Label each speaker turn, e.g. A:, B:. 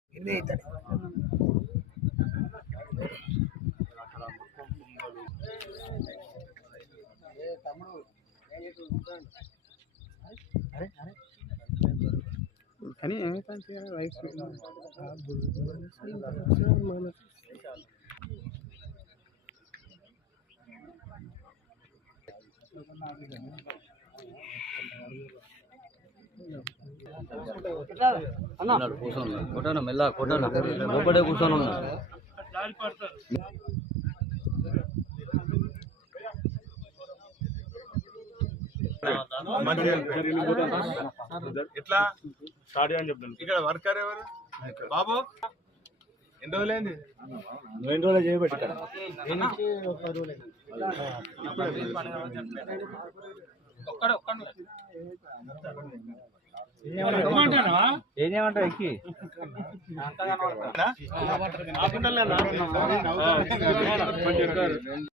A: ఇదే ఇతడి కానీ ఏమైతే రైట్
B: కూర్చోను మెల్ల కొట్టాను లోపడే కూర్చొని ఉన్నాడు
C: ఎట్లా స్టార్ట్ అని చెప్తాను ఇక్కడ వర్కర్ ఎవరు బాబు ఎన్ని రోజులైంది
B: 2 రోజులు చేయబట్టి ఏం చేయమంటావు ఎక్కి